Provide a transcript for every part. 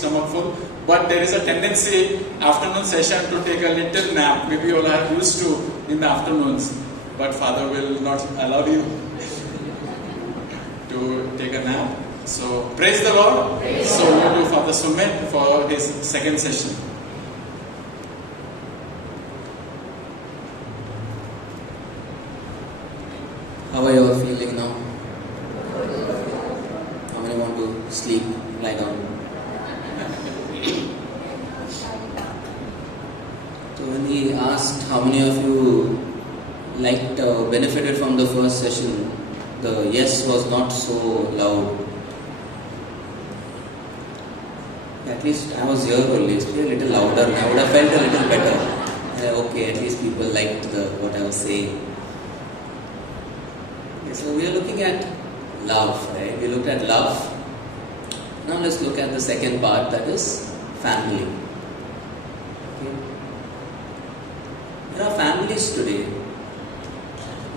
stomach full. But there is a tendency afternoon session to take a little nap. Maybe you all are used to in the afternoons. But Father will not allow you to take a nap. So praise the Lord. So we do Father Sumit for his second session. How are you all feeling now? How many want to sleep, lie down? So when he asked how many of you liked, benefited from the first session, the yes was not so loud. At least I was here only, it's a little louder and I would have felt a little better. Okay, at least people liked what I was saying. So we are looking at love, right? We looked at love. Now let's look at the second part, that is family. Okay. There are families today.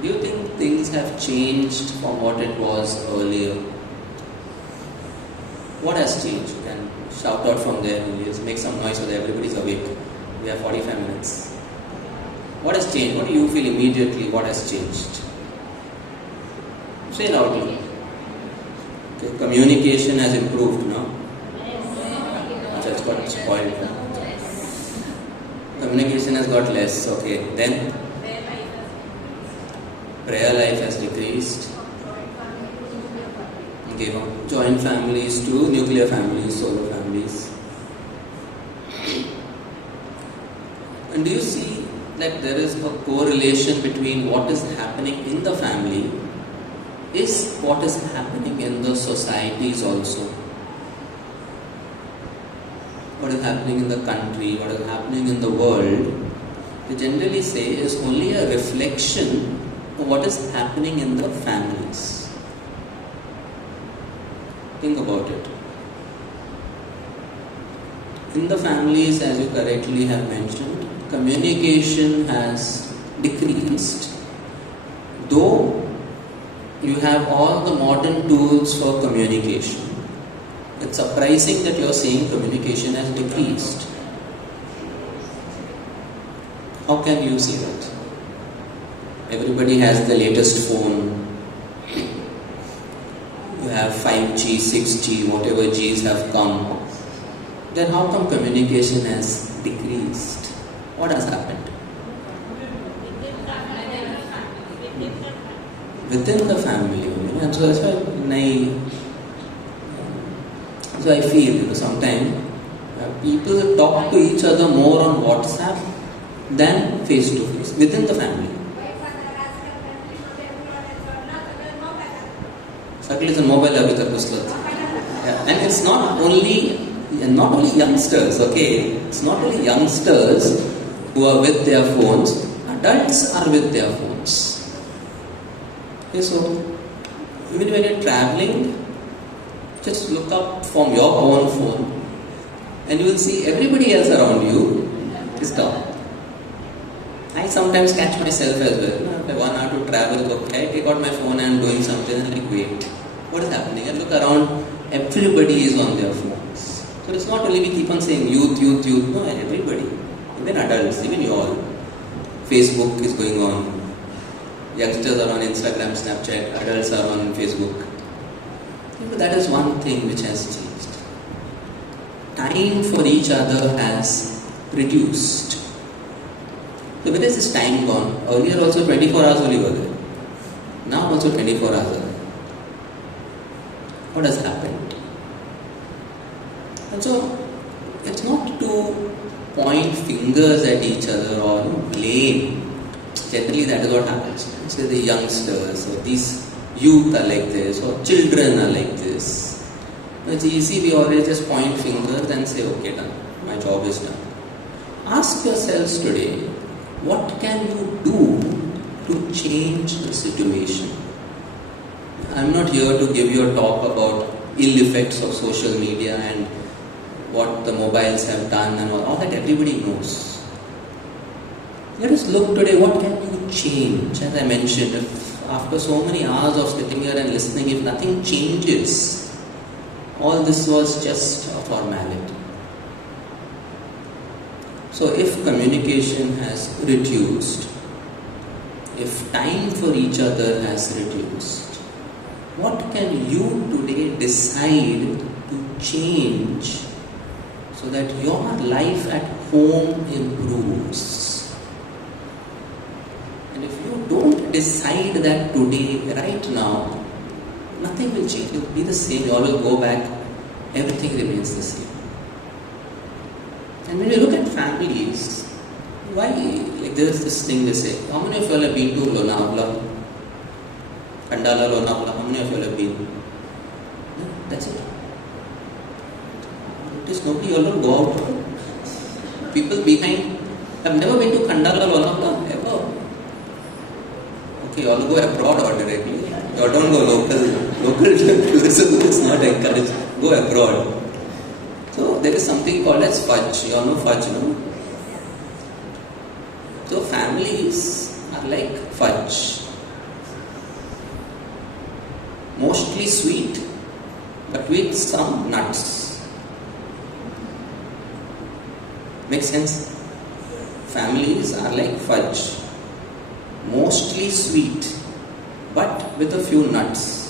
Do you think things have changed from what it was earlier? What has changed? You can shout out from there and just make some noise so that everybody's awake. We have 45 minutes. What has changed? What do you feel immediately? What has changed? Say loudly. Okay. Communication has improved now. It's got spoiled. Communication has got less. Okay. Then prayer life has decreased. Okay. Joint families to nuclear families, solo families. And do you see that there is a correlation between what is happening in the family is what is happening in the societies also? What is happening in the country, what is happening in the world, we generally say is only a reflection of what is happening in the families. Think about it. In the families, as you correctly have mentioned, communication has decreased, though you have all the modern tools for communication. It's surprising that you're saying communication has decreased. How can you say that? Everybody has the latest phone. You have 5G, 6G, whatever Gs have come. Then how come communication has decreased? What has happened? Within the family, and so that's why I feel sometimes people talk to each other more on WhatsApp than face to face within the family. And it's not only youngsters, okay? It's not only youngsters who are with their phones, adults are with their phones. Okay, so even when you're traveling, just look up from your own phone and you will see everybody else around you is down. I sometimes catch myself as well. If I 1 hour to travel, okay, I take out my phone and I'm doing something and I wait. What is happening? I look around, everybody is on their phones. So it's not only we keep on saying youth. No, everybody. Even adults, even you all. Facebook is going on. Youngsters are on Instagram, Snapchat, adults are on Facebook. But that is one thing which has changed. Time for each other has reduced. So where is this time gone? Earlier also 24 hours only were there. Now also 24 hours are there. What has happened? And so it's not to point fingers at each other or blame. Generally that is what happens. Say the youngsters or these youth are like this or children are like this. It's easy, we always just point fingers and say, okay, done. My job is done. Ask yourselves today, what can you do to change the situation? I'm not here to give you a talk about ill effects of social media and what the mobiles have done and all that everybody knows. Let us look today, what can you change? As I mentioned, if after so many hours of sitting here and listening, if nothing changes, all this was just a formality. So if communication has reduced, if time for each other has reduced, what can you today decide to change so that your life at home improves? And if you don't decide that today, right now, nothing will change. It will be the same. You all will go back. Everything remains the same. And when you look at families, why, like there is this thing they say, how many of you all have been to Lonavala? Kandala, Lonavala, how many of you all have been? No, that's it. It is nobody, you all don't go out. People behind have never been to Kandala, Lonavala, ever. Okay, you all go abroad or directly. You all don't go local tourism is not encouraged. Go abroad. So there is something called as fudge. You all know fudge, no? So families are like fudge. Mostly sweet, but with some nuts. Make sense? Families are like fudge. Mostly sweet, but with a few nuts.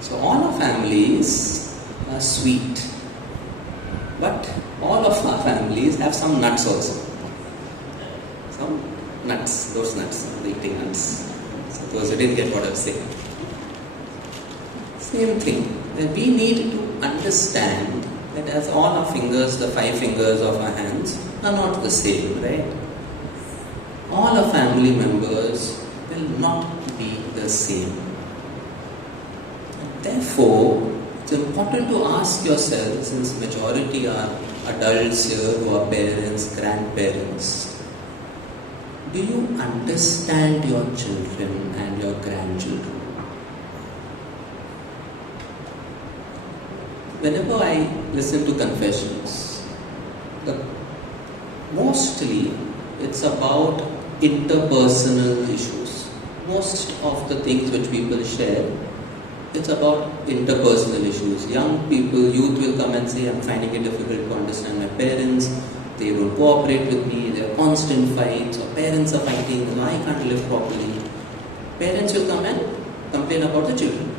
So all our families are sweet, but all of our families have some nuts also. Some nuts, those nuts, the eating nuts. So those who didn't get what I was saying. Same thing. That we need to understand that as all our fingers, the 5 fingers of our hands, are not the same, right? All our family members will not be the same. Therefore, it's important to ask yourself, since majority are adults here who are parents, grandparents, do you understand your children and your grandchildren? Whenever I listen to confessions, mostly it's about interpersonal issues. Most of the things which people share, it's about interpersonal issues. Young people, youth will come and say, I'm finding it difficult to understand my parents, they don't cooperate with me, there are constant fights, or parents are fighting, I can't live properly. Parents will come and complain about the children.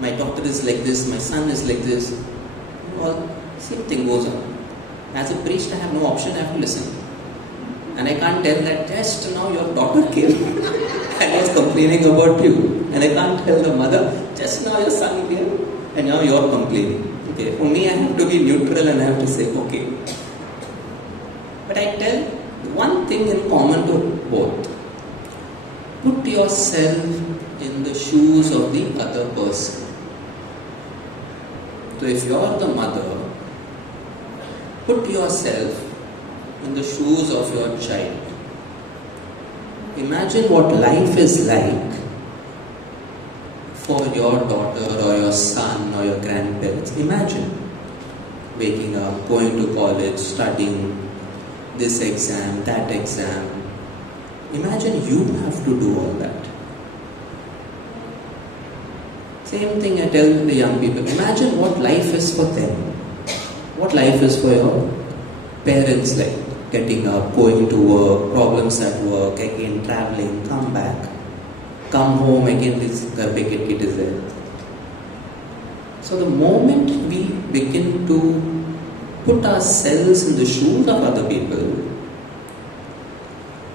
My daughter is like this, my son is like this. All same thing goes on. As a priest, I have no option, I have to listen. And I can't tell that just now your daughter came and was complaining about you. And I can't tell the mother, just now your son came and now you're complaining. Okay, for me I have to be neutral and I have to say, okay. But I tell one thing in common to both. Put yourself in the shoes of the other person. So if you're the mother, put yourself in the shoes of your child. Imagine what life is like for your daughter or your son or your grandparents. Imagine waking up, going to college, studying this exam, that exam. Imagine you have to do all that. Same thing I tell the young people. Imagine what life is for them. What life is for your parents like. Getting up, going to work, problems at work, again traveling, come back, come home, again this ghar pe kit is there. So the moment we begin to put ourselves in the shoes of other people,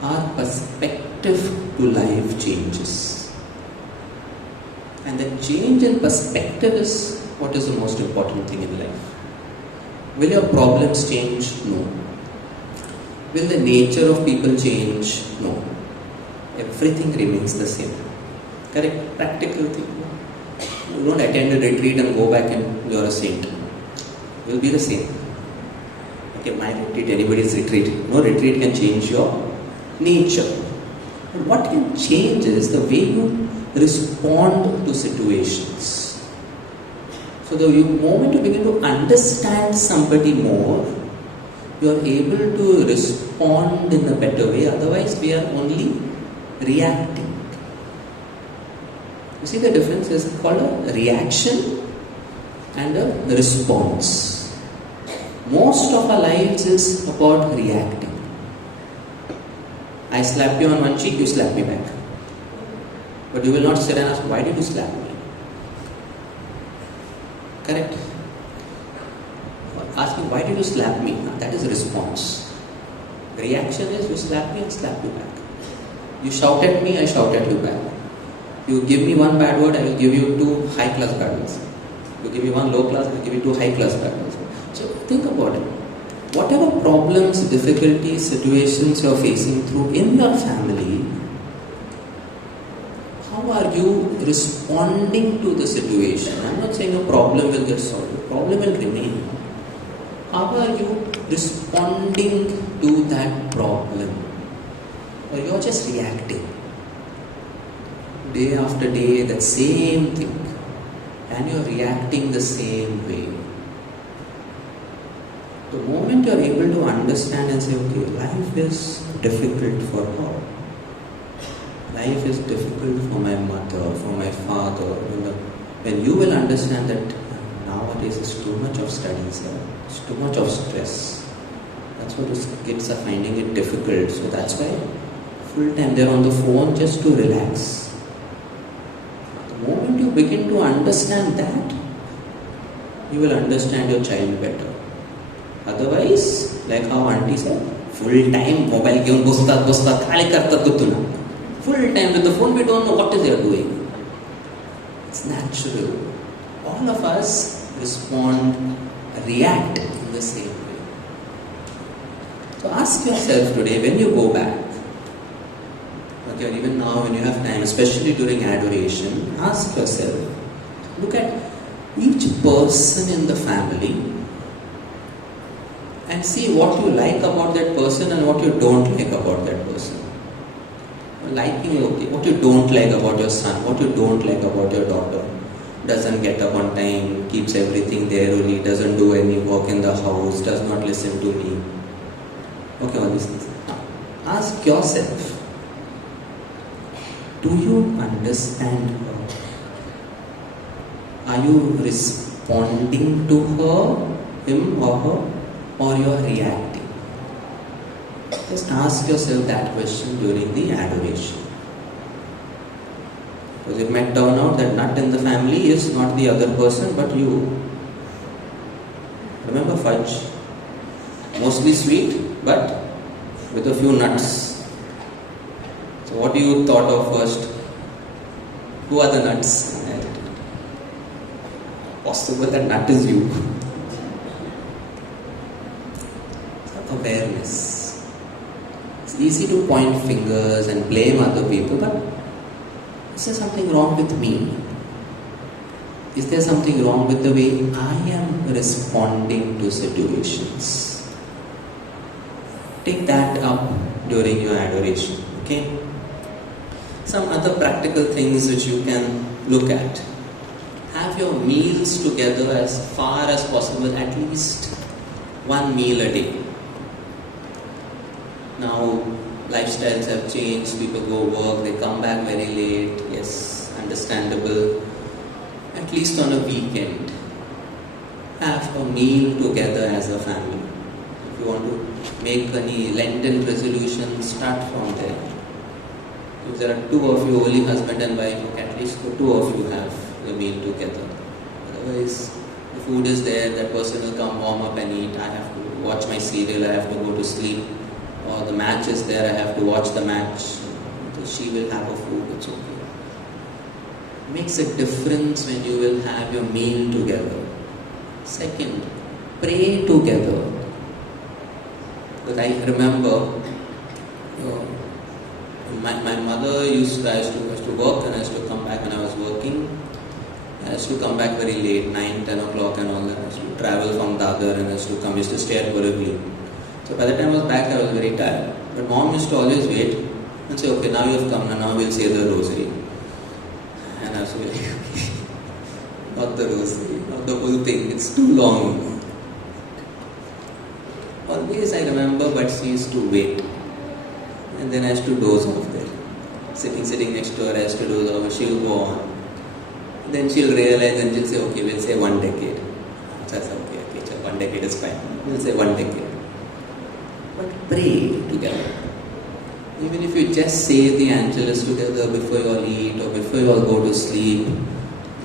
our perspective to life changes. And the change in perspective is what is the most important thing in life. Will your problems change? No. Will the nature of people change? No. Everything remains the same. Correct? Practical thing. You don't attend a retreat and go back and you're a saint. You'll be the same. Okay, my retreat, anybody's retreat. No retreat can change your nature. But what can change is the way you respond to situations. So the moment you begin to understand somebody more, you are able to respond in a better way. Otherwise, we are only reacting. You see the difference is called a reaction and a response. Most of our lives is about reacting. I slap you on one cheek, you slap me back. But you will not sit and ask, why did you slap me? Correct? Asking, why did you slap me? That is a response. Reaction is, you slap me, I slap you back. You shout at me, I shout at you back. You give me one bad word, I will give you 2 high-class bad words. You give me one low-class, I will give you 2 high-class bad words. So think about it. Whatever problems, difficulties, situations you are facing through in your family, how are you responding to the situation? I am not saying a problem will get solved. The problem will remain. How are you responding to that problem? Or you are just reacting? Day after day, that same thing. And you are reacting the same way. The moment you are able to understand and say, okay, life is difficult for her. Life is difficult for my mother, for my father. When you will understand that nowadays it's too much of studies, it's too much of stress. That's what kids are finding it difficult. So that's why full time they're on the phone just to relax. The moment you begin to understand that, you will understand your child better. Otherwise, like how auntie said, full time mobile घेऊन बसतात काय करतात ग तुला? Full time with the phone, we don't know what they are doing. It's natural. All of us respond, react in the same way. So ask yourself today, when you go back, okay, or even now when you have time, especially during adoration, ask yourself, look at each person in the family and see what you like about that person and what you don't like about that person. Liking, okay. What you don't like about your son, what you don't like about your daughter. Doesn't get up on time, keeps everything there only, doesn't do any work in the house, does not listen to me. Okay, all these things. Now, ask yourself, do you understand her? Are you responding to her, him or her, or you are reacting? Just ask yourself that question during the adoration. Because it might turn out that nut in the family is not the other person but you. Remember fudge? Mostly sweet but with a few nuts. So what do you thought of first? Who are the nuts? Possible that nut is you. Awareness. It's easy to point fingers and blame other people, but is there something wrong with me? Is there something wrong with the way I am responding to situations? Take that up during your adoration, okay? Some other practical things which you can look at. Have your meals together as far as possible, at least one meal a day. Now, lifestyles have changed, people go work, they come back very late, yes, understandable. At least on a weekend, have a meal together as a family. If you want to make any Lenten resolution, start from there. If there are 2 of you, only husband and wife, at least the 2 of you have the meal together. Otherwise, the food is there, that person will come warm up and eat, I have to watch my serial, I have to go to sleep. Or the match is there, I have to watch the match. So she will have a food, it's okay. It makes a difference when you will have your meal together. Second, pray together. But I remember my mother used to work and I used to come back when I was working. I used to come back very late, 9, 10 o'clock and all that. I used to travel from Dadar and I used to come, used to stay at Borivali. So by the time I was back, I was very tired. But mom used to always wait and say, okay, now you have come and now we'll say the rosary. And I was like, okay, not the rosary, not the whole thing, it's too long. Always I remember, but she used to wait. And then I used to doze off there. Sitting next to her, I used to doze off, she will go on. Then she'll realize and she'll say, okay, we'll say 1 decade. That's okay, 1 decade is fine. We'll say 1 decade. But pray together. Even if you just say the Angelus together before you all eat or before you all go to sleep,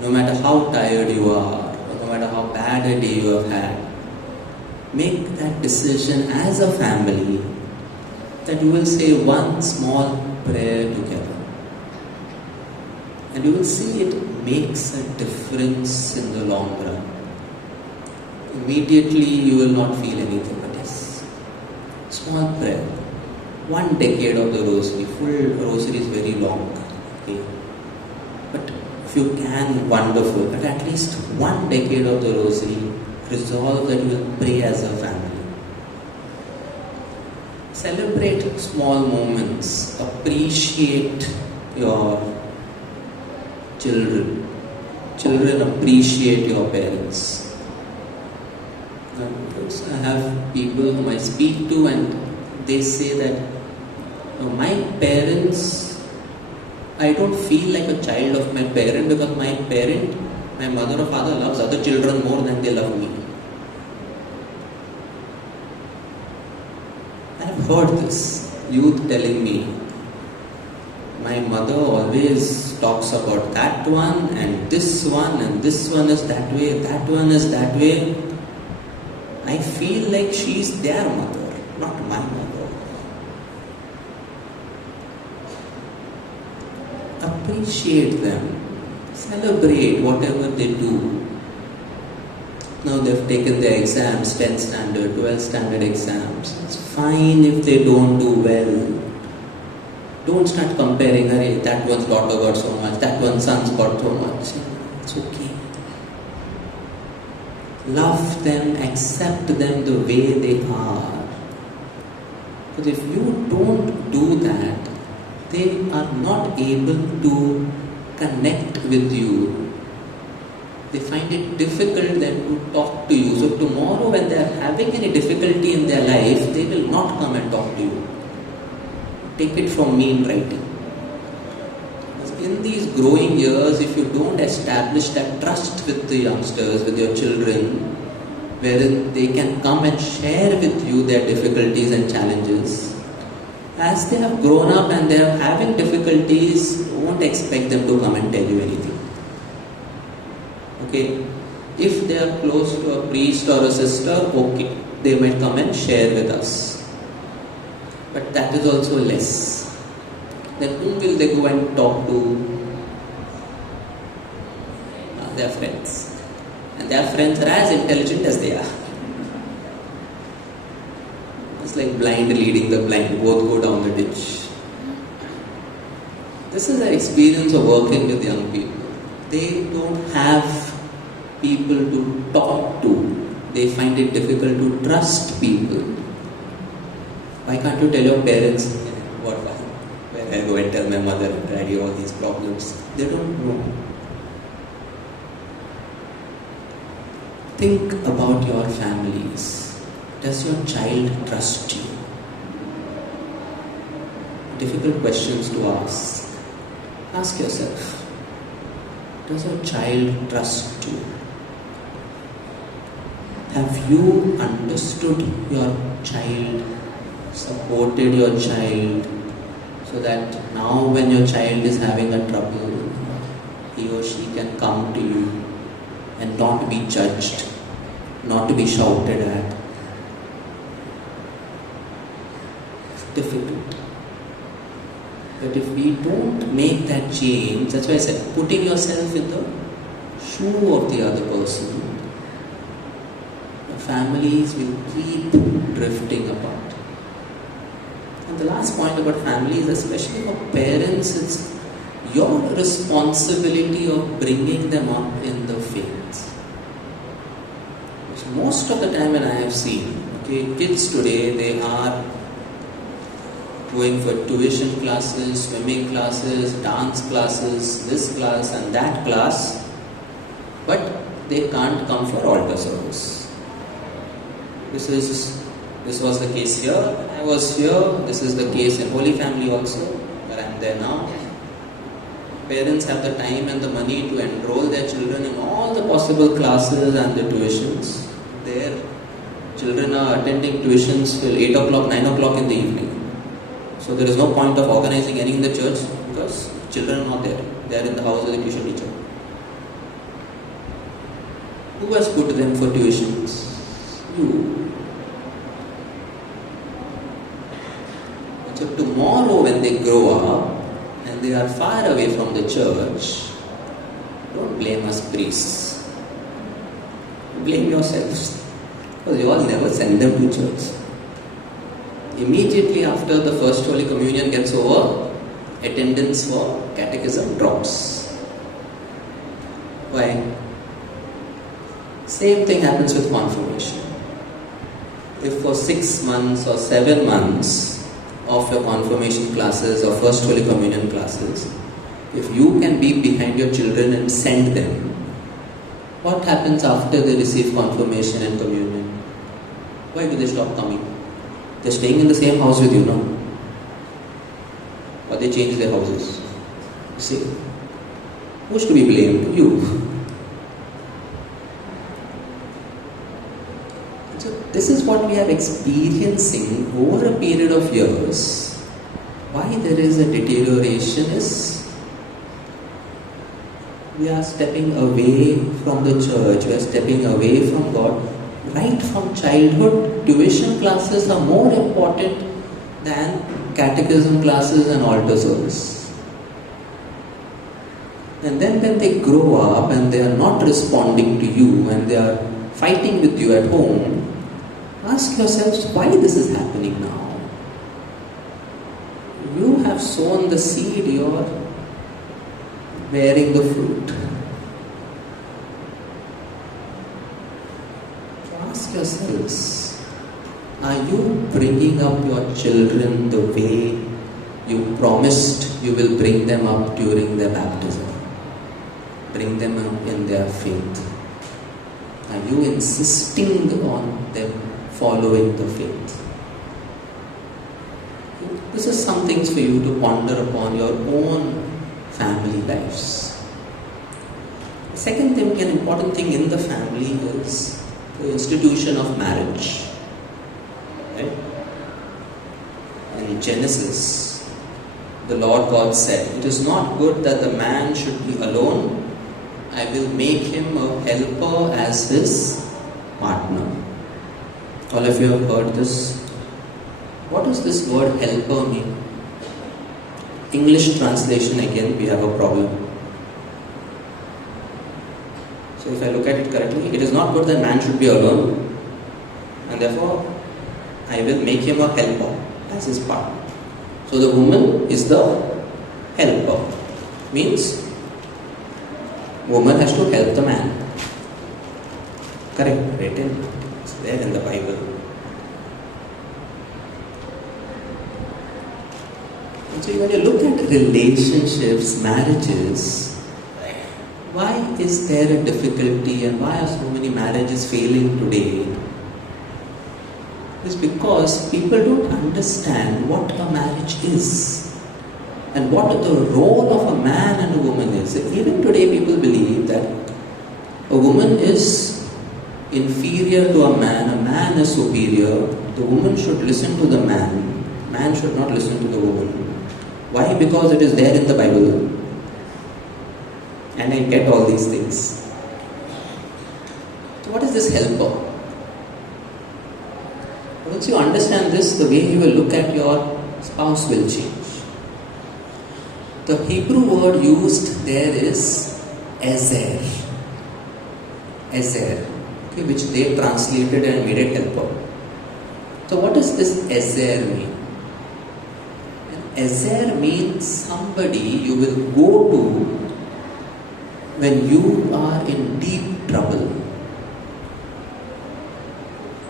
no matter how tired you are, or no matter how bad a day you have had, make that decision as a family that you will say one small prayer together. And you will see it makes a difference in the long run. Immediately you will not feel anything, but yes, small prayer. 1 decade of the rosary, full rosary is very long. Okay? But if you can, wonderful. But at least 1 decade of the rosary, resolve that you will pray as a family. Celebrate small moments. Appreciate your children. Children appreciate your parents. I have people whom I speak to and they say that my parents, I don't feel like a child of my parent because my parent, my mother or father loves other children more than they love me. I have heard this, youth telling me, my mother always talks about that one and this one is that way, that one is that way. I feel like she's their mother, not my mother. Appreciate them. Celebrate whatever they do. Now they've taken their exams, 10th standard, 12th standard exams. It's fine if they don't do well. Don't start comparing, that one's daughter got so much, that one's son's got so much. It's okay. Love them, accept them the way they are. But if you don't do that, they are not able to connect with you. They find it difficult then to talk to you. So tomorrow when they are having any difficulty in their life, they will not come and talk to you. Take it from me in writing. In these growing years, if you don't establish that trust with the youngsters, with your children, wherein they can come and share with you their difficulties and challenges, as they have grown up and they are having difficulties, don't expect them to come and tell you anything. Okay? If they are close to a priest or a sister, okay, they might come and share with us. But that is also less. Then whom will they go and talk to? Their friends. And their friends are as intelligent as they are. It's like blind leading the blind, both go down the ditch. This is our experience of working with young people. They don't have people to talk to. They find it difficult to trust people. Why can't you tell your parents, where I go and tell my mother and daddy all these problems? They don't know. Think about your families. Does your child trust you? Difficult questions to ask. Ask yourself, does your child trust you? Have you understood your child, supported your child, so that now when your child is having a trouble, he or she can come to you and not be judged, not to be shouted at? It's difficult. But if we don't make that change, that's why I said, putting yourself in the shoe of the other person, the families will keep drifting apart. And the last point about families, especially for parents, it's your responsibility of bringing them up in the faith. Which most of the time when I have seen, kids today, they are going for tuition classes, swimming classes, dance classes, this class and that class, but they can't come for altar service. This was the case here, when I was here, this is the case in Holy Family also, where I am there now. parents have the time and the money to enroll their children in all the possible classes and the tuitions. Their children are attending tuitions till 8 o'clock, 9 o'clock in the evening. So there is no point of organizing any in the church because children are not there. They are in the house of the tuition teacher. Who has put them for tuitions? You. So tomorrow when they grow up and they are far away from the church, don't blame us priests. Blame yourselves. Because you all never send them to church. Immediately after the first Holy Communion gets over, attendance for catechism drops. Why? Same thing happens with confirmation. If for 6 months or 7 months of your confirmation classes or first Holy Communion classes, if you can be behind your children and send them, what happens after they receive confirmation and communion? Why do they stop coming? They're staying in the same house with you now. Or they change their houses. You see? Who's to be blamed? You. So this is what we are experiencing over a period of years. Why there is a deterioration is we are stepping away from the church, we are stepping away from God. Right from childhood, tuition classes are more important than catechism classes and altar service. And then when they grow up and they are not responding to you and they are fighting with you at home, ask yourselves why this is happening now. You have sown the seed, you are bearing the fruit. Ask yourselves, are you bringing up your children the way you promised you will bring them up during their baptism? Bring them up in their faith. Are you insisting on them following the faith? This is some things for you to ponder upon your own family lives. The second thing, an important thing in the family is the institution of marriage. Right? In Genesis, the Lord God said, "It is not good that the man should be alone. I will make him a helper as his partner." All of you have heard this. What does this word helper mean? English translation, again, we have a problem. So if I look at it correctly, it is not good that man should be alone, and therefore I will make him a helper as his partner. So the woman is the helper. Means woman has to help the man. Correct? Written. It's there in the Bible. And so when you look at relationships, marriages, why is there a difficulty and why are so many marriages failing today? It's because people don't understand what a marriage is and what the role of a man and a woman is. Even today people believe that a woman is inferior to a man is superior, the woman should listen to the man should not listen to the woman. Why? Because it is there in the Bible. And I get all these things. So what is this helper? Once you understand this, the way you will look at your spouse will change. The Hebrew word used there is ezer. Ezer, okay, which they translated and made it helper. So what does this ezer mean? Ezer means somebody you will go to when you are in deep trouble.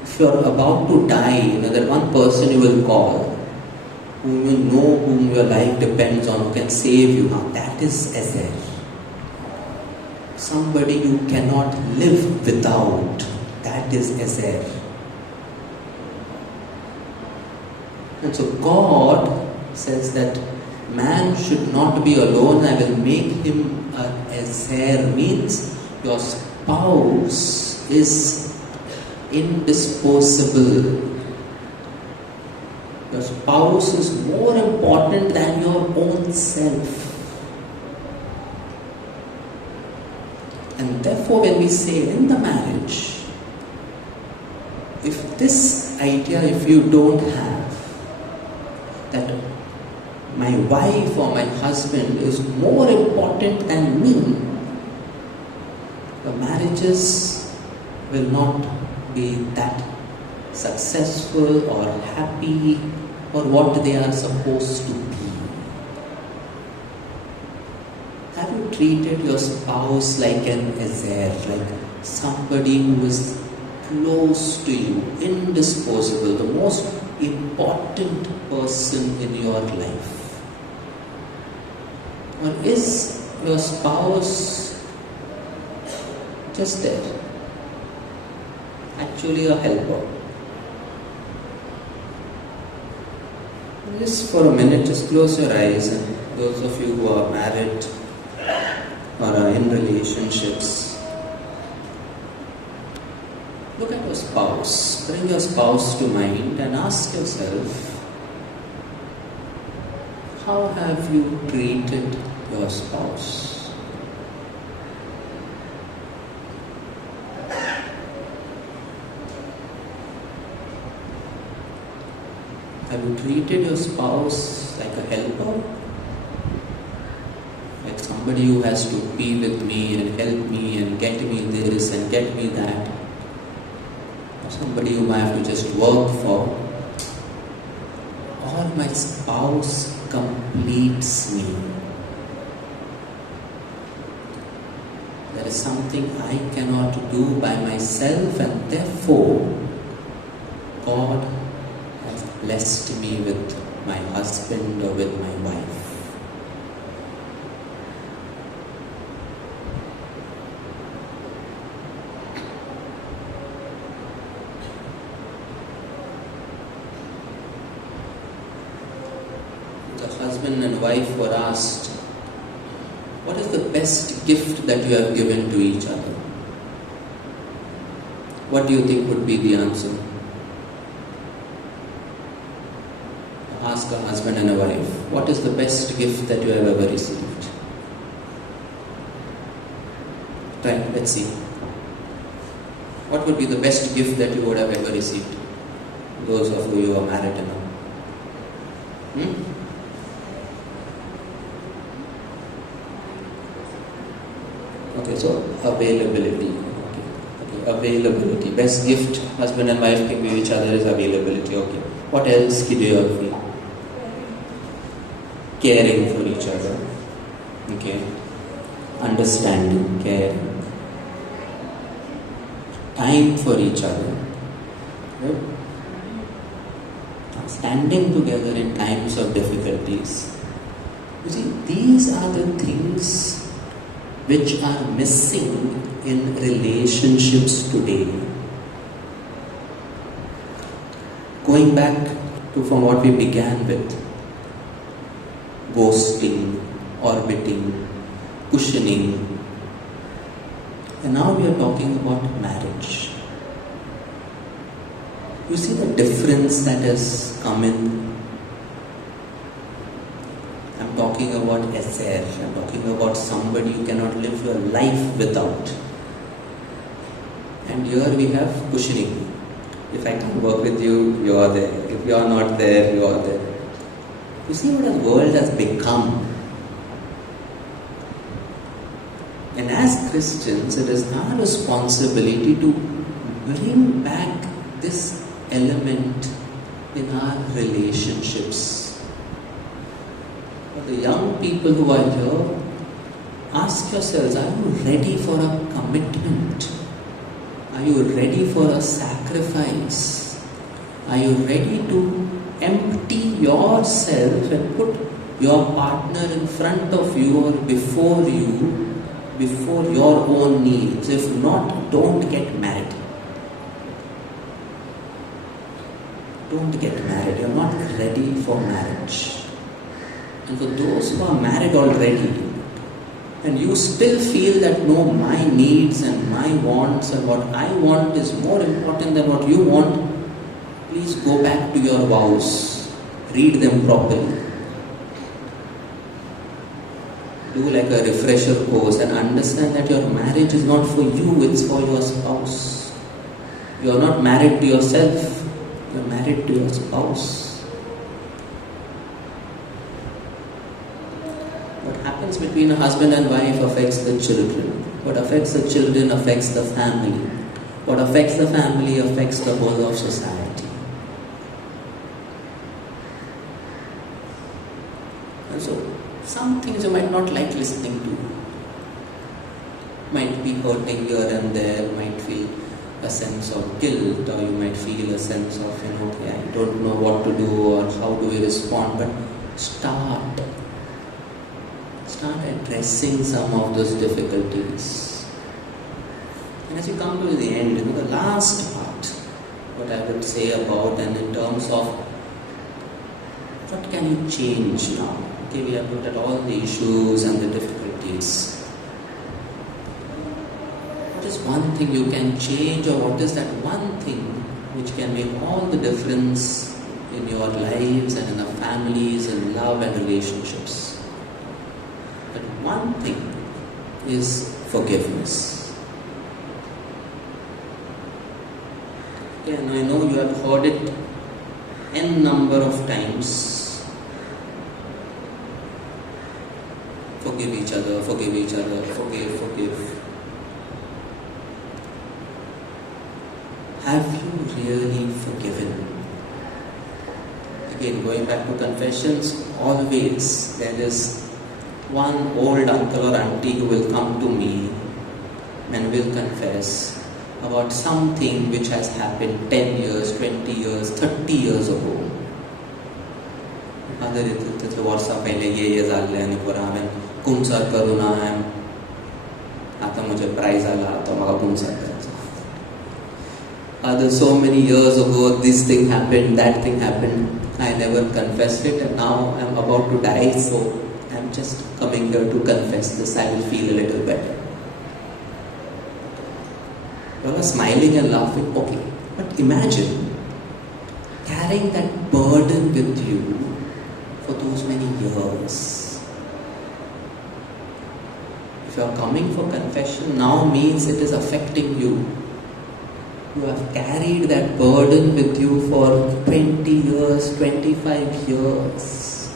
If you are about to die, that one person you will call, whom you know, whom your life depends on, who can save you. Now that is ezer. Somebody you cannot live without. That is ezer. And so God says that Man should not be alone, I will make him a Ezer, means your spouse is indisposable. Your spouse is more important than your own self. And therefore, when we say in the marriage, if this idea, if you don't have, that my wife or my husband is more important than me, the marriages will not be that successful or happy or what they are supposed to be. Have you treated your spouse like an Ezer, like somebody who is close to you, indisposable, the most important person in your life? Or is your spouse just there, actually a helper? Just for a minute, just close your eyes, and those of you who are married or are in relationships, look at your spouse, bring your spouse to mind and ask yourself, how have you treated your spouse? Have you treated your spouse like a helper? Like somebody who has to be with me and help me and get me this and get me that? Or somebody whom I have to just work for? Or my spouse completes me? There is something I cannot do by myself, and therefore God has blessed me with my husband or with my wife. The husband and wife were asked, what is the best gift that you have given to each other? What do you think would be the answer? Ask a husband and a wife, what is the best gift that you have ever received? Right, let's see. What would be the best gift that you would have ever received? Those of you who are married now. Okay, so availability. Okay, availability. Best gift husband and wife can give each other is availability. Okay. What else do you have? Caring for each other. Okay. Understanding, caring. Time for each other. Right? Standing together in times of difficulties. You see, these are the things which are missing in relationships today. Going back to from what we began with, ghosting, orbiting, cushioning, and now we are talking about marriage. You see the difference that has come in. I'm talking about Ezer. I'm talking about somebody you cannot live your life without. And here we have cushioning. If I can work with you, you are there. If you are not there, you are there. You see what the world has become. And as Christians, it is our responsibility to bring back this element in our relationships. For the young people who are here, ask yourselves, are you ready for a commitment? Are you ready for a sacrifice? Are you ready to empty yourself and put your partner in front of you or before you, before your own needs? If not, don't get married. Don't get married. You're not ready for marriage. And for those who are married already, and you still feel that no, my needs and my wants and what I want is more important than what you want, please go back to your vows, read them properly. Do like a refresher course and understand that your marriage is not for you, it's for your spouse. You are not married to yourself, you are married to your spouse. What happens between a husband and wife affects the children. What affects the children affects the family. What affects the family affects the whole of society. And so, some things you might not like listening to. Might be hurting here and there, might feel a sense of guilt, or you might feel a sense of, okay, I don't know what to do or how do we respond, but start addressing some of those difficulties. And as you come to the end, the last part, what I would say about, and in terms of what can you change now? Okay, we have looked at all the issues and the difficulties. What is one thing you can change, or what is that one thing which can make all the difference in your lives and in the families and love and relationships? That one thing is forgiveness. Okay, and I know you have heard it n number of times. Forgive each other, forgive. Have you really forgiven? Again, going back to confessions, always there is one old uncle or auntie who will come to me and will confess about something which has happened 10 years, 20 years, 30 years ago. वर्षा पहिले ये झाले आणि पुरा हांवें कुमसार करून आता म्हजे prize आला तो म्हाका कुमसार करचो. So many years ago this thing happened, that thing happened, I never confessed it, and now I'm about to die, so I'm just coming here to confess this. I will feel a little better. You are smiling and laughing, okay, but imagine carrying that burden with you for those many years. If you are coming for confession now, means it is affecting you. You have carried that burden with you for 20 years, 25 years.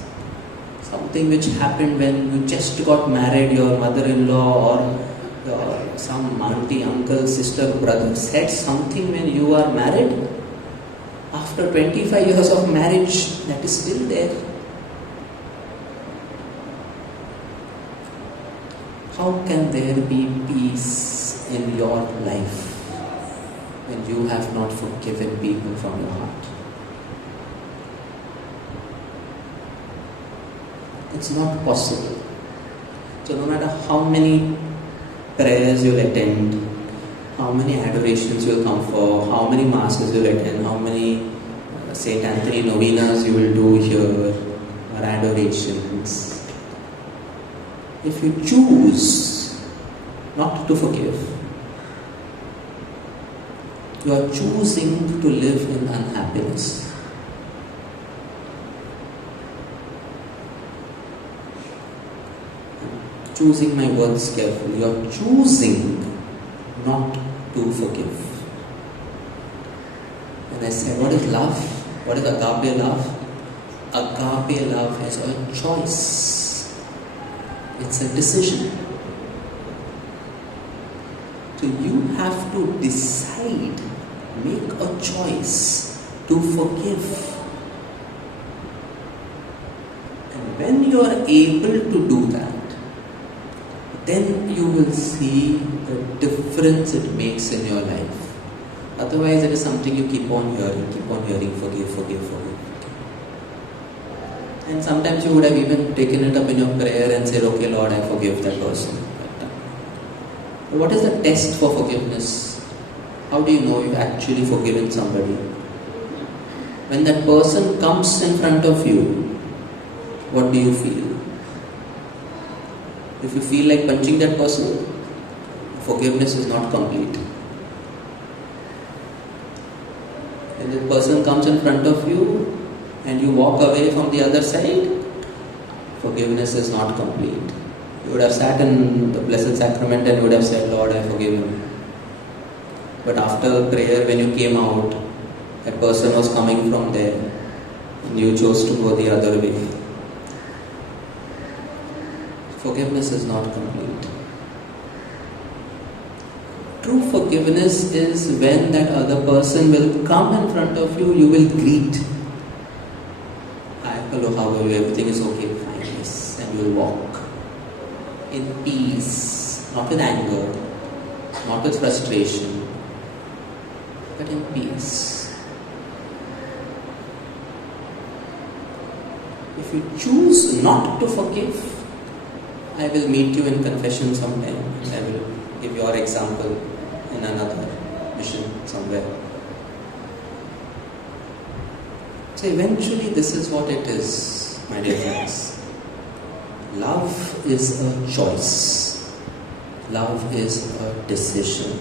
Something which happened when you just got married, your mother-in-law or some auntie, uncle, sister, brother said something when you are married. After 25 years of marriage, that is still there. How can there be peace in your life when you have not forgiven people from your heart? It's not possible. So no matter how many prayers you'll attend, how many adorations you'll come for, how many masses you'll attend, how many St. Anthony novenas you will do here, or adorations, if you choose not to forgive, you are choosing to live in unhappiness. Choosing my words carefully. You are choosing not to forgive. When I say, what is love? What is agape love? Agape love is a choice. It's a decision. So you have to decide, make a choice to forgive. And when you are able to do that, then you will see the difference it makes in your life. Otherwise, it is something you keep on hearing, forgive. And sometimes you would have even taken it up in your prayer and said, okay Lord, I forgive that person. But what is the test for forgiveness? How do you know you've actually forgiven somebody? When that person comes in front of you what do you feel? If you feel like punching that person, forgiveness is not complete. When the person comes in front of you and you walk away from the other side, forgiveness is not complete. You would have sat in the Blessed Sacrament and you would have said, Lord, I forgive him. But after the prayer, when you came out, that person was coming from there and you chose to go the other way. Forgiveness is not complete. True forgiveness is when that other person will come in front of you, you will greet. Hi, hello, how are you? Everything is okay, fine, yes. And you will walk in peace, not with anger, not with frustration, but in peace. If you choose not to forgive, I will meet you in confession sometime. I will give your example in another mission somewhere. So eventually this is what it is, my dear friends. Love is a choice. Love is a decision.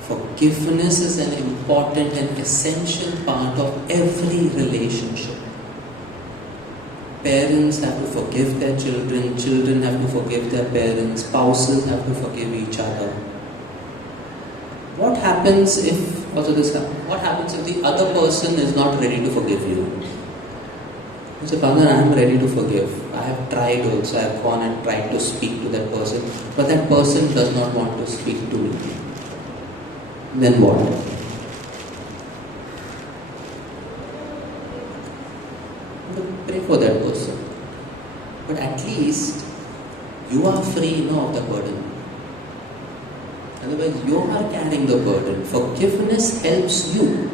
Forgiveness is an important and essential part of every relationship. Parents have to forgive their children, children have to forgive their parents, spouses have to forgive each other. What happens if the other person is not ready to forgive you? You say, Father, I am ready to forgive. I have tried also, I have gone and tried to speak to that person, but that person does not want to speak to me. Then what? Pray for that person. But at least you are free of the burden. Otherwise, you are carrying the burden. Forgiveness helps you.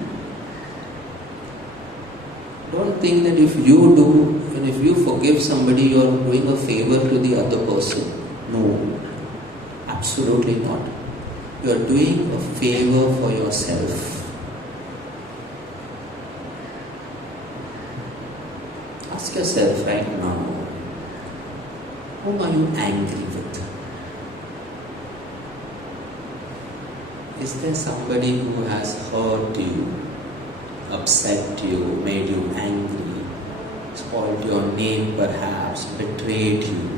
Don't think that if you do and if you forgive somebody, you are doing a favor to the other person. No, absolutely not. You are doing a favor for yourself. Ask yourself right now, whom are you angry with? Is there somebody who has hurt you, upset you, made you angry, spoiled your name perhaps, betrayed you?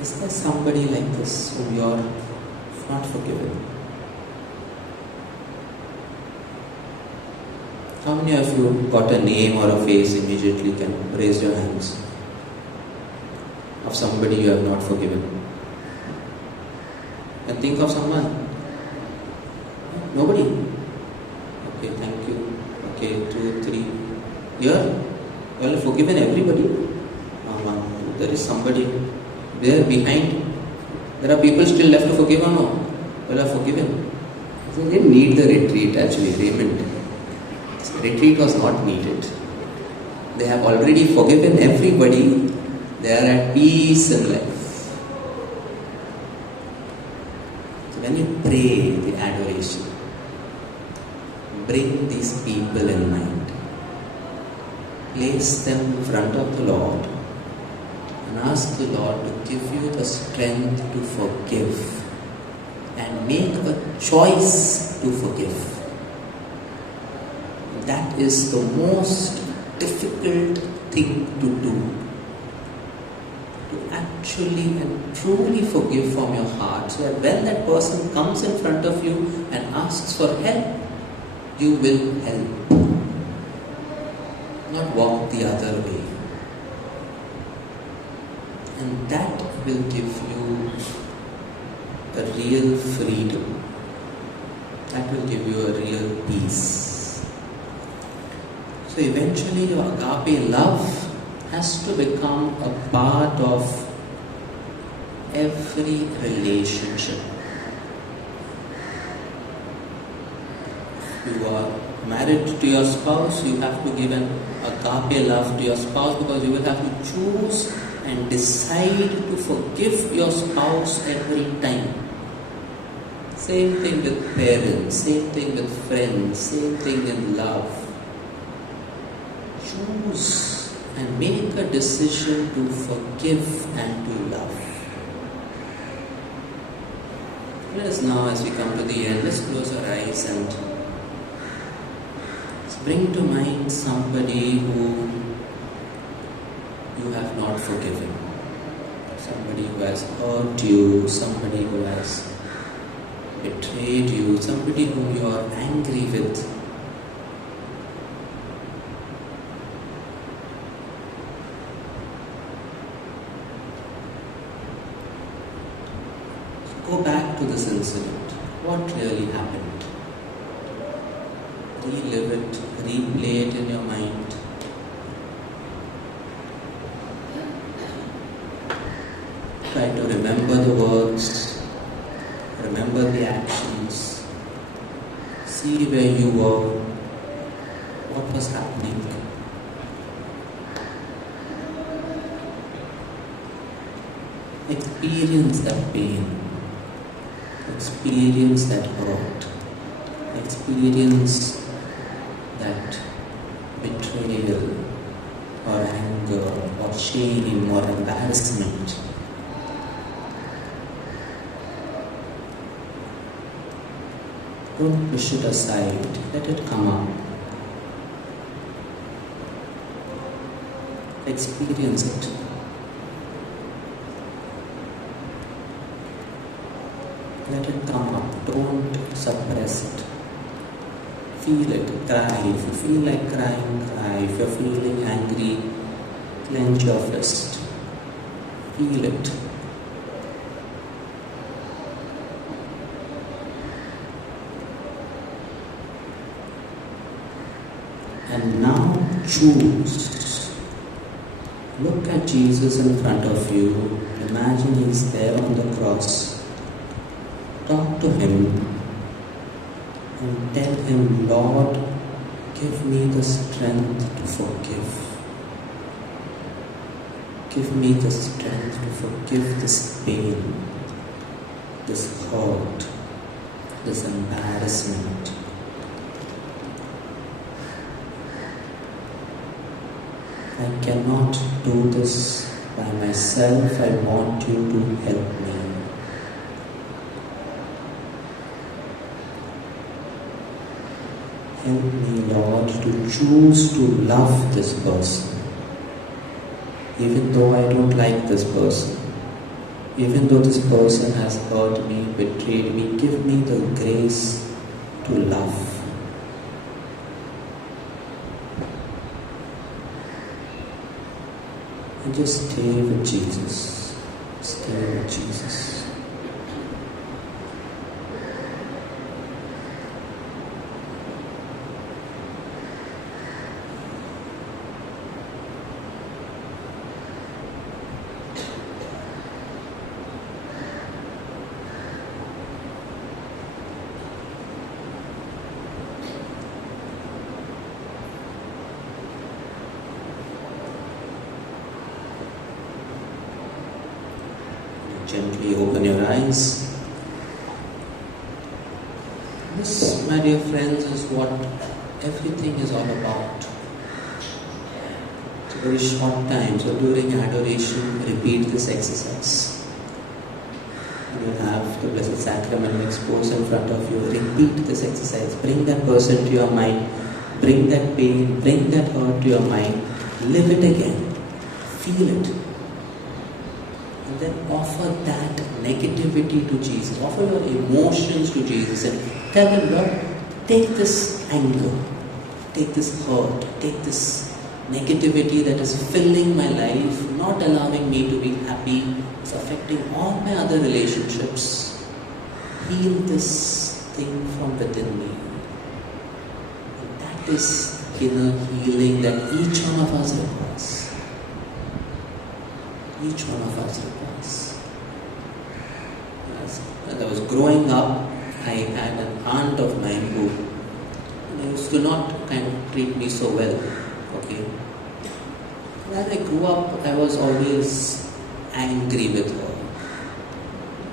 Is there somebody like this whom you are not forgiven? How many of you got a name or a face immediately? Can raise your hands of somebody you have not forgiven? And think of someone. Nobody. Okay, thank you. Okay, 2, 3. Here, you have forgiven everybody. There is somebody there behind. There are people still left to forgive or no? You have forgiven. So they didn't need the retreat actually, Raymond. Retreat was not needed. They have already forgiven everybody. They are at peace in life. So when you pray the adoration, bring these people in mind. Place them in front of the Lord and ask the Lord to give you the strength to forgive and make a choice to forgive. That is the most difficult thing to do. To actually and truly forgive from your heart, so that when that person comes in front of you and asks for help, you will help. Not walk the other way. And that will give you a real freedom. That will give you a real peace. So eventually your agape love has to become a part of every relationship. You are married to your spouse, you have to give an agape love to your spouse, because you will have to choose and decide to forgive your spouse every time. Same thing with parents, same thing with friends, same thing in love. choose and make a decision to forgive and to love. Let us now, as we come to the end, let's close our eyes and bring to mind somebody who you have not forgiven. Somebody who has hurt you, somebody who has betrayed you, somebody whom you are angry with. Go back to this incident. What really happened? Relive it, replay it in your mind. Try to remember the words, remember the actions, see where you were, what was happening. Experience that pain, experience that hurt, experience that betrayal or anger or shame or embarrassment. Don't push it aside, let it come up. Experience it. Let it come up, don't suppress it. Feel it, cry. If you feel like crying, cry. If you're feeling angry, clench your fist. Feel it. And now choose. Look at Jesus in front of you. Imagine He's there on the cross. Talk to Him and tell Him, Lord, give me the strength to forgive. Give me the strength to forgive this pain, this hurt, this embarrassment. I cannot do this by myself. I want you to help me. Help me, Lord, to choose to love this person. Even though I don't like this person. Even though this person has hurt me, betrayed me, give me the grace to love. And just stay with Jesus. Stay with Jesus. Gently open your eyes. This, my dear friends, is what everything is all about. It's a very short time, so during adoration, repeat this exercise. You will have the Blessed Sacrament exposed in front of you. Repeat this exercise. Bring that person to your mind. Bring that pain, bring that hurt to your mind. Live it again. Feel it. And then offer that negativity to Jesus. Offer your emotions to Jesus and tell Him, Lord, take this anger, take this hurt, take this negativity that is filling my life, not allowing me to be happy, it's affecting all my other relationships. Heal this thing from within me. And that is inner healing that each one of us requires. Each one of us requires. As I was growing up, I had an aunt of mine who used to not kind of treat me so well. Okay. And as I grew up, I was always angry with her.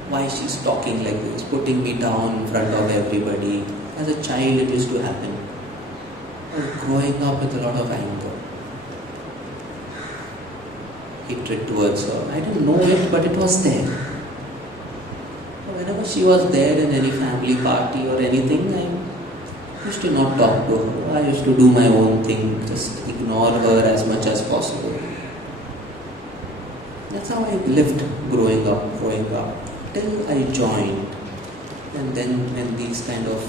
Why she's talking like this, putting me down in front of everybody. As a child, it used to happen. I was growing up with a lot of anger. hatred towards her. I didn't know it, but it was there. Whenever she was there in any family party or anything, I used to not talk to her. I used to do my own thing, just ignore her as much as possible. That's how I lived growing up, till I joined. And then when these kind of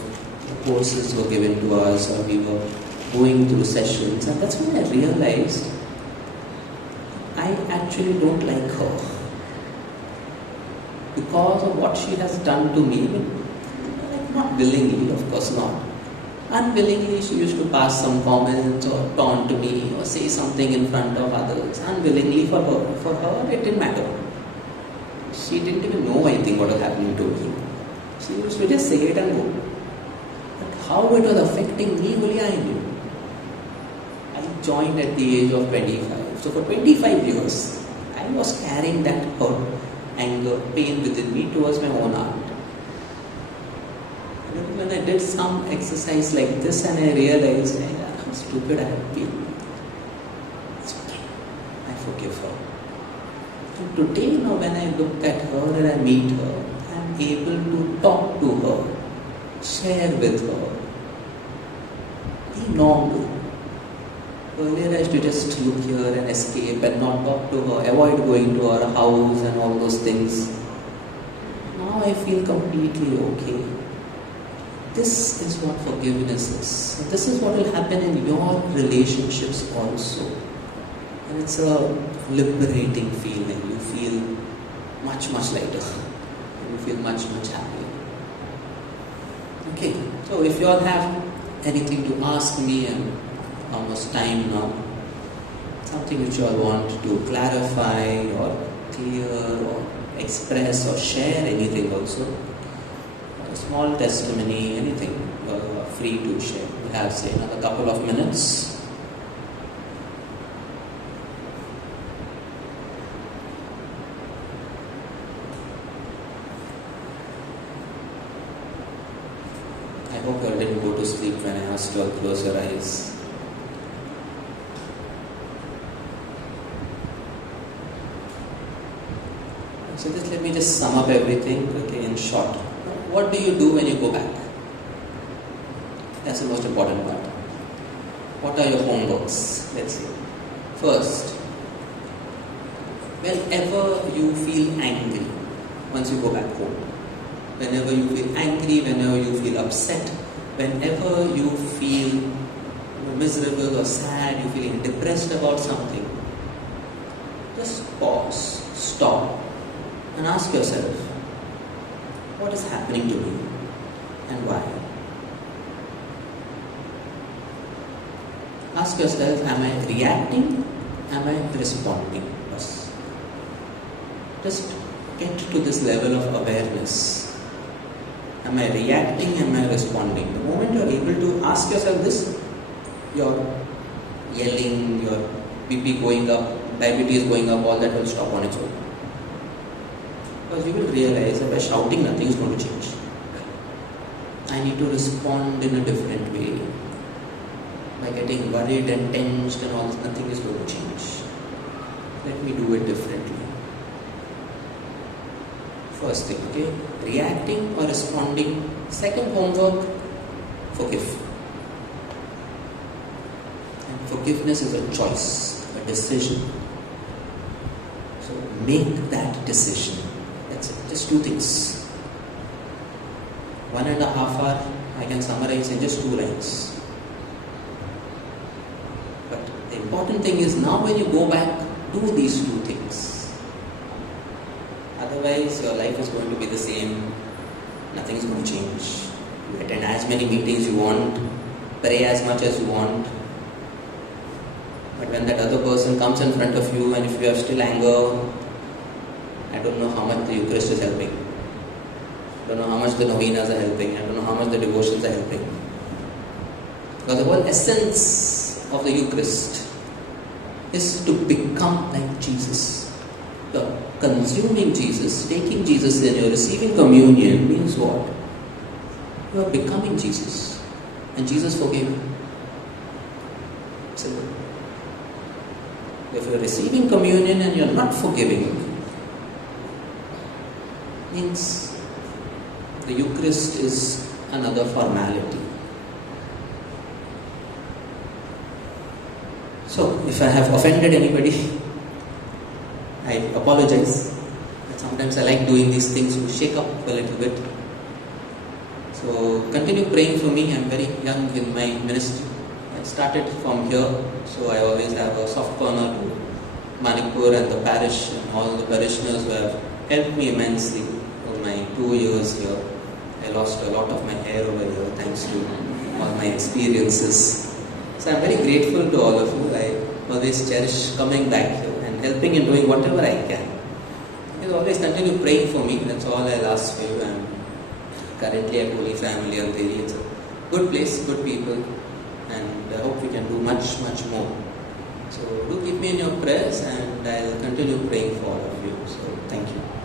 courses were given to us, or we were going through sessions, and that's when I realized I actually don't like her. Because of what she has done to me, like not willingly, of course not. Unwillingly, she used to pass some comments or taunt me or say something in front of others. Unwillingly for her. For her, it didn't matter. She didn't even know, I think, what was happening to me. She used to just say it and go. But how it was affecting me, only I knew. I joined at the age of 25. So for 25 years, I was carrying that hurt, anger, pain within me towards my own art. When I did some exercise like this and I realized how stupid I have been, it's okay. I forgive her. And today now when I look at her and I meet her, I am able to talk to her, share with her, be normal. Earlier I used to just look here and escape and not talk to her, avoid going to her house and all those things. Now I feel completely okay. This is what forgiveness is. And this is what will happen in your relationships also. And it's a liberating feeling. You feel much, much lighter. You feel much, much happier. Okay, so if you all have anything to ask me, and almost time now, something which you all want to clarify or clear or express or share anything also, a small testimony, anything, you're free to share. We have, say, another couple of minutes. I hope you all didn't go to sleep when I asked you all to close your eyes. So just let me just sum up everything, okay, in short. What do you do when you go back? That's the most important part. What are your homeworks? Let's see. First, whenever you feel angry, once you go back home, whenever you feel angry, whenever you feel upset, whenever you feel miserable or sad, you feel depressed about something, just pause, stop, and ask yourself, what is happening to me and why? Ask yourself, am I reacting? Am I responding? Just get to this level of awareness. Am I reacting? Am I responding? The moment you are able to ask yourself this, your yelling, your BP going up, diabetes going up, all that will stop on its own. Because you will realize that by shouting, nothing is going to change. I need to respond in a different way. By getting worried and tensed and all this, nothing is going to change. Let me do it differently. First thing, okay? Reacting or responding. Second homework, forgive. And forgiveness is a choice, a decision. So make that decision. That's it. Just two things. 1.5 hours, I can summarize in just 2 lines. But the important thing is now when you go back, do these 2 things. Otherwise, your life is going to be the same. Nothing is going to change. You attend as many meetings you want, pray as much as you want. But when that other person comes in front of you and if you have still anger, I don't know how much the Eucharist is helping. I don't know how much the novenas are helping. I don't know how much the devotions are helping. Because the whole essence of the Eucharist is to become like Jesus. The consuming Jesus, taking Jesus in, you're receiving communion means what? You are becoming Jesus. And Jesus forgave you. Simple. If you're receiving communion and you're not forgiving, means the Eucharist is another formality. So, if I have offended anybody, I apologize. But sometimes I like doing these things to shake up a little bit. So, continue praying for me. I'm very young in my ministry. I started from here, so I always have a soft corner to Manickpur and the parish and all the parishioners who have helped me immensely for my 2 years here. I lost a lot of my hair over here thanks to all my experiences. So I'm very grateful to all of you. I always cherish coming back here and helping and doing whatever I can. You always continue praying for me. That's all I'll ask for you. I'm currently at Holy Family and it's a good place, good people, and I hope we can do much, much more. So do keep me in your prayers, and I'll continue praying for all of you. So thank you.